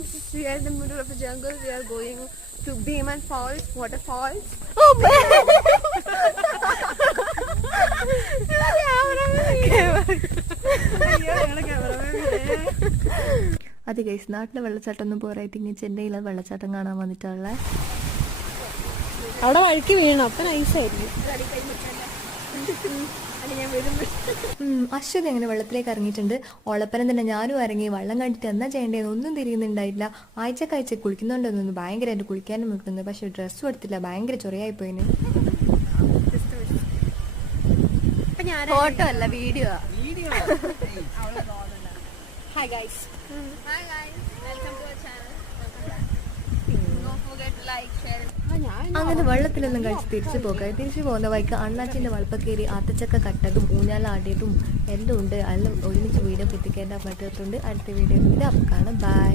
guys, we are in the middle of the jungle. We are going to Beeman Falls, waterfalls. Oh, അത് guys നാട്ടിലെ വെള്ളച്ചാട്ടം ഒന്നും പോരായിട്ട് ഇങ്ങനെ ചെന്നൈയിലെ വെള്ളച്ചാട്ടം കാണാൻ വന്നിട്ടുള്ള അവിടെ വഴുക്കി വീണു അപ്പൊ നൈസായിരിക്കും. അശ്വതി അങ്ങനെ വെള്ളത്തിലേക്ക് ഇറങ്ങിയിട്ടുണ്ട്. ഓളപ്പനം തന്നെ ഞാനും ഇറങ്ങി. വെള്ളം കണ്ടിട്ട് എന്നാ ചെയ്യേണ്ടതെന്ന് ഒന്നും തിരിയുന്നുണ്ടായില്ല. ആഴ്ചക്കാഴ്ച കുളിക്കുന്നുണ്ടോന്നു ഭയങ്കരമായിട്ട് കുളിക്കാനും നിൽക്കുന്നത്. പക്ഷെ ഡ്രസ്സും എടുത്തില്ല, ഭയങ്കര ചൊറിയായി പോയിന്. ഫോട്ടോ അല്ല, video. Hi guys. Hi guys, welcome to our channel. Don't forget to like, share. അങ്ങനെ വെള്ളത്തിലൊന്നും കഴിച്ച് തിരിച്ചു പോകുന്ന വഴിക്ക് അണ്ണാച്ചിന്റെ വളപ്പക്കേറി ആത്തച്ചക്ക കട്ടതും ഊഞ്ഞാലാടിയതും എല്ലാം ഉണ്ട്. എല്ലാം ഒരുമിച്ച് വീഡിയോ എത്തിക്കേണ്ട പറ്റാത്തതുകൊണ്ട് അടുത്ത വീഡിയോ കാണാം. ബൈ.